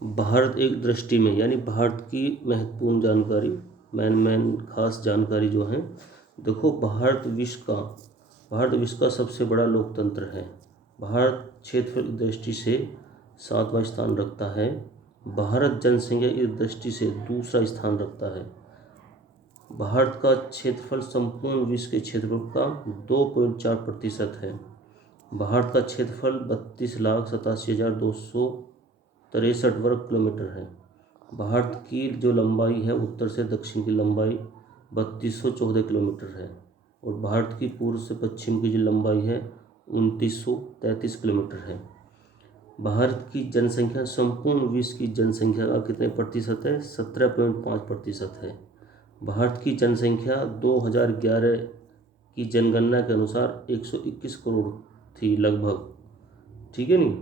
भारत एक दृष्टि में, यानी भारत की महत्वपूर्ण जानकारी, मैन खास जानकारी जो है। देखो, भारत विश्व का सबसे बड़ा लोकतंत्र है। भारत क्षेत्रफल की दृष्टि से 7वां स्थान रखता है। भारत जनसंख्या की दृष्टि से दूसरा स्थान रखता है। भारत का क्षेत्रफल संपूर्ण विश्व के क्षेत्रफल का 2.4% है। भारत का क्षेत्रफल 32,87,263 वर्ग किलोमीटर है। भारत की जो लंबाई है, उत्तर से दक्षिण की लंबाई 3214 किलोमीटर है। और भारत की पूर्व से पश्चिम की जो लंबाई है 2933 किलोमीटर है। भारत की जनसंख्या संपूर्ण विश्व की जनसंख्या का कितने प्रतिशत है? 17.5% है। भारत की जनसंख्या 2011 की जनगणना के अनुसार 121 करोड़ थी लगभग, ठीक है नहीं,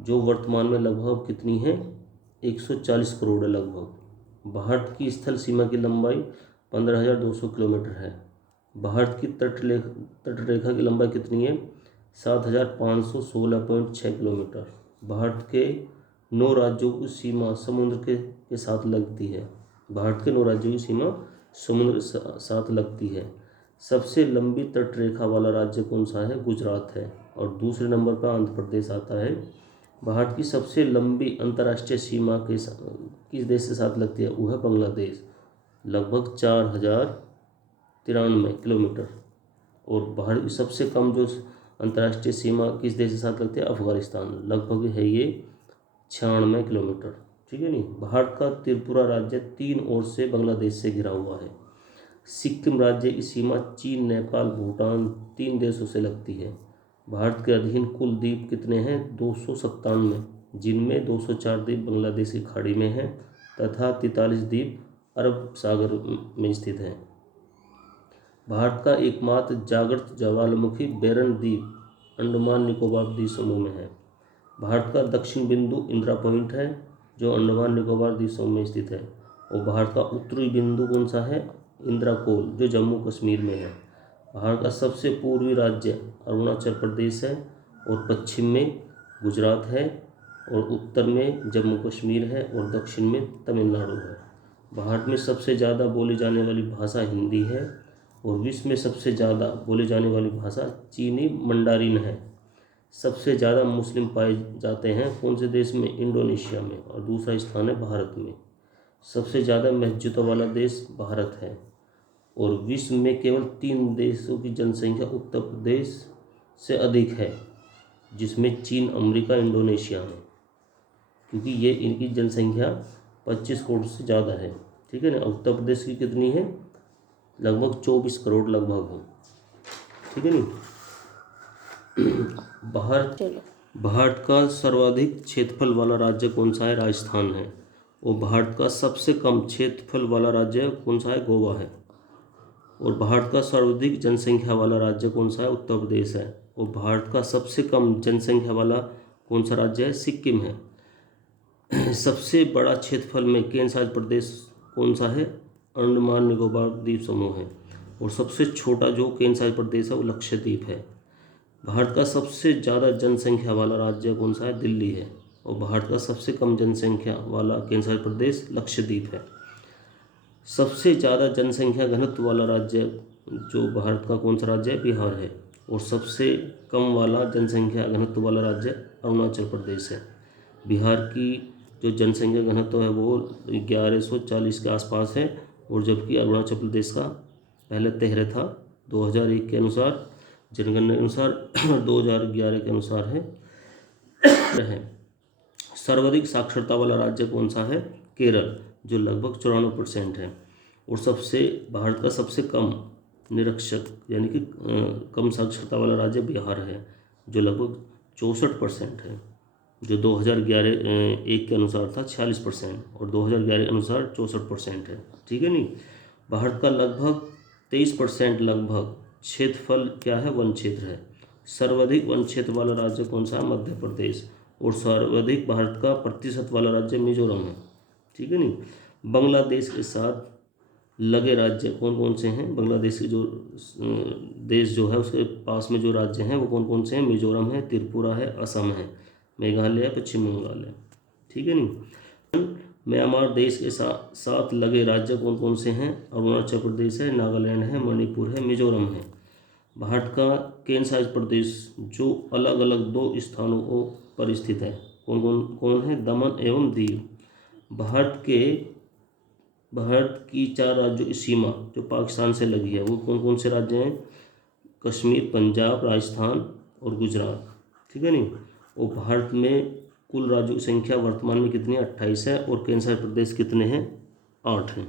जो वर्तमान में लगभग कितनी है? 140 करोड़ है लगभग। भारत की स्थल सीमा की लंबाई 15,200 किलोमीटर है। भारत की तटरेखा की लंबाई कितनी है? 7,516.6 किलोमीटर। भारत के 9 राज्यों की सीमा समुद्र के साथ लगती है। भारत के 9 राज्यों की सीमा समुद्र के साथ लगती है। सबसे लंबी तटरेखा वाला राज्य कौन सा है? गुजरात है। और दूसरे नंबर पर आंध्र प्रदेश आता है। भारत की सबसे लंबी अंतर्राष्ट्रीय सीमा किस देश के साथ लगती है? वो है बांग्लादेश, लगभग 4,093 किलोमीटर। और भारत की सबसे कम जो अंतर्राष्ट्रीय सीमा किस देश के साथ लगती है? अफगानिस्तान, लगभग है ये 96 किलोमीटर, ठीक है नहीं। भारत का त्रिपुरा राज्य 3 ओर से बांग्लादेश से घिरा हुआ है। सिक्किम राज्य की सीमा चीन, नेपाल, भूटान 3 देशों से लगती है। भारत के अधीन कुल द्वीप कितने हैं? 297, जिनमें 204 द्वीप बांग्लादेश की खाड़ी में हैं तथा 43 द्वीप अरब सागर में स्थित हैं। भारत का एकमात्र जागृत ज्वालामुखी बैरन द्वीप अंडमान निकोबार द्वीप समूह में है। भारत का दक्षिण बिंदु इंदिरा पॉइंट है, जो अंडमान निकोबार द्वीप समूह में स्थित है। और भारत का उत्तरी बिंदु कौन सा है? इंदिरा कोल, जो जम्मू कश्मीर में है। भारत का सबसे पूर्वी राज्य अरुणाचल प्रदेश है, और पश्चिम में गुजरात है, और उत्तर में जम्मू कश्मीर है, और दक्षिण में तमिलनाडु है। भारत में सबसे ज़्यादा बोली जाने वाली भाषा हिंदी है, और विश्व में सबसे ज़्यादा बोली जाने वाली भाषा चीनी मंडारिन है। सबसे ज़्यादा मुस्लिम पाए जाते हैं कौन से देश में? इंडोनेशिया में। और दूसरा स्थान है भारत में। सबसे ज़्यादा मस्जिदों वाला देश भारत है। और विश्व में केवल 3 देशों की जनसंख्या उत्तर प्रदेश से अधिक है, जिसमें चीन, अमेरिका, इंडोनेशिया है, क्योंकि ये इनकी जनसंख्या 25 करोड़ से ज़्यादा है, ठीक है ना। उत्तर प्रदेश की कितनी है? लगभग 24 करोड़ लगभग है, ठीक है नहीं। भारत का सर्वाधिक क्षेत्रफल वाला राज्य कौन सा है? राजस्थान है। और भारत का सबसे कम क्षेत्रफल वाला राज्य कौन सा है? गोवा है। और भारत का सर्वाधिक जनसंख्या वाला राज्य कौन सा है? उत्तर प्रदेश है। और भारत का सबसे कम जनसंख्या वाला कौन सा राज्य है? सिक्किम है। सबसे बड़ा क्षेत्रफल में केंद्र शासित प्रदेश कौन सा है? अंडमान निकोबार द्वीप समूह है। और सबसे छोटा जो केंद्र शासित प्रदेश है वो लक्षद्वीप है। भारत का सबसे ज़्यादा जनसंख्या वाला राज्य कौन सा है? दिल्ली है। और भारत का सबसे कम जनसंख्या वाला केंद्र शासित प्रदेश लक्षद्वीप है। सबसे ज़्यादा जनसंख्या घनत्व वाला राज्य जो भारत का कौन सा राज्य है? बिहार है। और सबसे कम वाला जनसंख्या घनत्व वाला राज्य अरुणाचल प्रदेश है। बिहार की जो जनसंख्या घनत्व है वो 1140 के आसपास है, और जबकि अरुणाचल प्रदेश का पहले 13 था 2001 के अनुसार, जनगणना के अनुसार 2011 के अनुसार है। सर्वाधिक साक्षरता वाला राज्य कौन सा है? केरल, जो लगभग 94% है। और भारत का सबसे कम निरक्षर यानी कि कम साक्षरता वाला राज्य बिहार है, जो लगभग 64% है, जो 2011 के अनुसार था 46%, और 2011 के अनुसार 64% है, ठीक है नहीं। भारत का लगभग 23% लगभग क्षेत्रफल क्या है? वन क्षेत्र है। सर्वाधिक वन क्षेत्र वाला राज्य कौन सा है? मध्य प्रदेश। और सर्वाधिक भारत का प्रतिशत वाला राज्य मिजोरम है, ठीक है नहीं। बांग्लादेश के साथ लगे राज्य कौन कौन से हैं? बांग्लादेश के जो देश जो है उसके पास में जो राज्य हैं वो कौन कौन से हैं? मिजोरम है, त्रिपुरा है, असम है, मेघालय है, पश्चिम बंगाल है। ठीक है नहीं। म्यांमार देश के साथ लगे राज्य कौन कौन से हैं? अरुणाचल प्रदेश है, नागालैंड है, मणिपुर है, मिजोरम है। भारत का केंद्र शासित प्रदेश जो अलग अलग 2 स्थानों पर स्थित है, कौन कौन कौन है? दमन एवं दीव। भारत की 4 राज्यों की सीमा जो पाकिस्तान से लगी है वो कौन कौन से राज्य हैं? कश्मीर, पंजाब, राजस्थान और गुजरात, ठीक है नहीं। और भारत में कुल राज्यों की संख्या वर्तमान में कितनी है? 28 है। और केंद्र शासित प्रदेश कितने हैं? 8 हैं।